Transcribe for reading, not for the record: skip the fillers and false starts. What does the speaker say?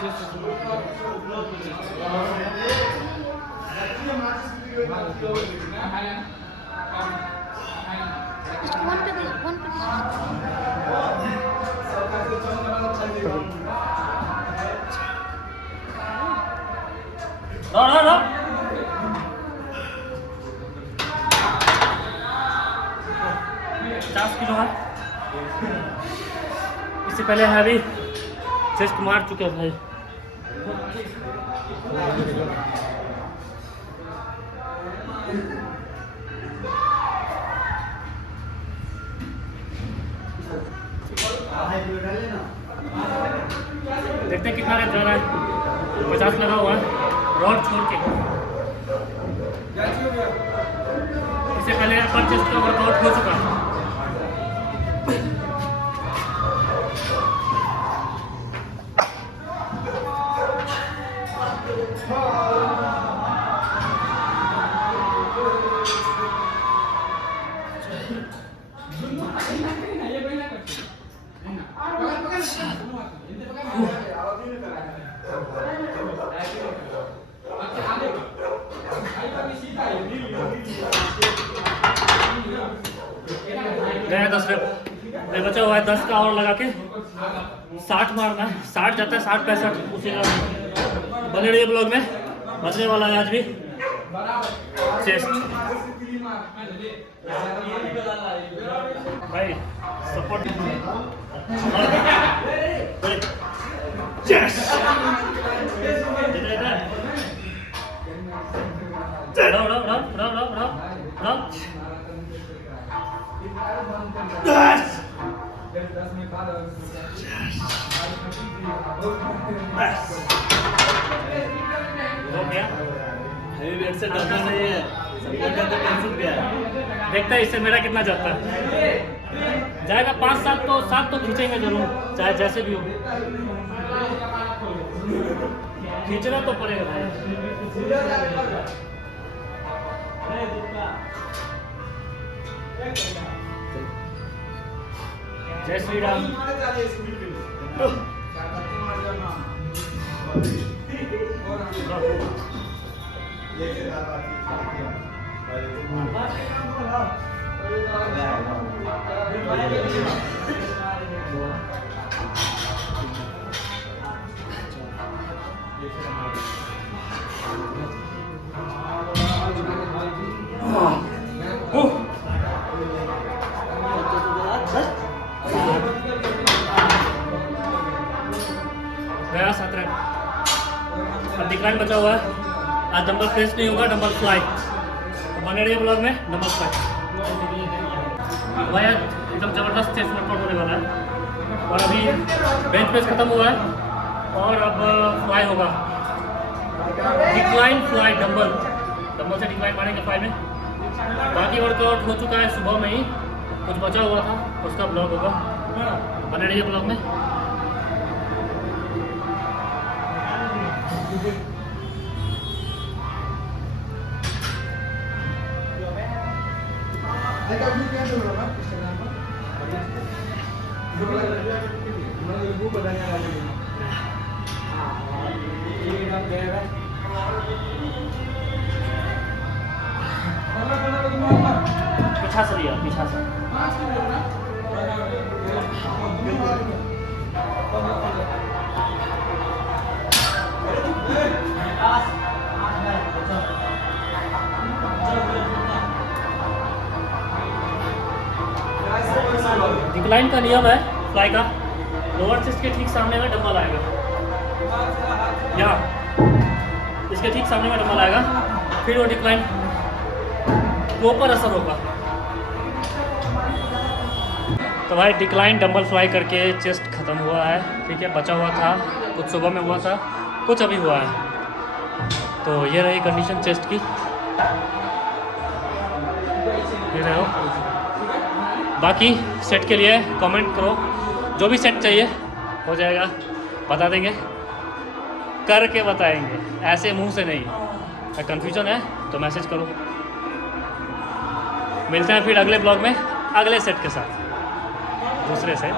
No. 50 kilo है। इससे पहले हैवी चेस्ट मार चुके हैं भाई। देखते हैं कितना रेट जा रहा है। 50 लगा हुआ है रॉड छोड़ के। इससे पहले अपर चेस्ट का वर्कआउट हो चुका है। गया 10 रेप बचा हुआ है। 10 का और लगा के 60 मारना है। 60 जाता है, 60 65 उसी का बने रहिए ब्लॉग में। बचने वाला है आज भी चेस्ट। भाई सपोर्ट से डरना नहीं है, सपोर्ट का तो टेंशन भी है। देखता है इससे मेरा कितना जाता है। जाएगा 5 साल तो 7 तो खींचेंगे जरूर, चाहे जैसे भी हो। खींचना तो पड़ेगा भाई। जय श्री राम। गया 17। अब डिक्लाइन बचा हुआ है। आज डंबल प्रेस नहीं होगा, डंबल फ्लाई। तो बने रहिए ब्लॉग में। डंबल फ्लाई भाई एकदम जबरदस्त चेस्ट वर्कआउट होने वाला है। और अभी बेंच प्रेस खत्म हुआ है और अब फ्लाई होगा। डिक्लाइन फ्लाई डंबल से डिक्लाइन मारेंगे फ्लाई में। बाकी वर्कआउट हो चुका है सुबह में ही, कुछ बचा हुआ था उसका ब्लॉग होगा। बने रहिए ब्लॉग में। पीछा से लिया, पीछा से। डिक्लाइन का नियम है फ्लाई का, लोअर चेस्ट के ठीक सामने में डंबल आएगा, या इसके ठीक सामने में डंबल आएगा, फिर वो डिक्लाइन ऊपर असर होगा। तो भाई डिक्लाइन डंबल फ्लाई करके चेस्ट ख़त्म हुआ है, ठीक है। बचा हुआ था कुछ, सुबह में हुआ था कुछ, अभी हुआ है। तो ये रही कंडीशन चेस्ट की, ये रहो। बाकी सेट के लिए कमेंट करो, जो भी सेट चाहिए हो जाएगा, बता देंगे, करके बताएंगे, ऐसे मुंह से नहीं। कन्फ्यूजन है तो मैसेज करो। मिलते हैं फिर अगले ब्लॉग में अगले सेट के साथ, दूसरे सेट।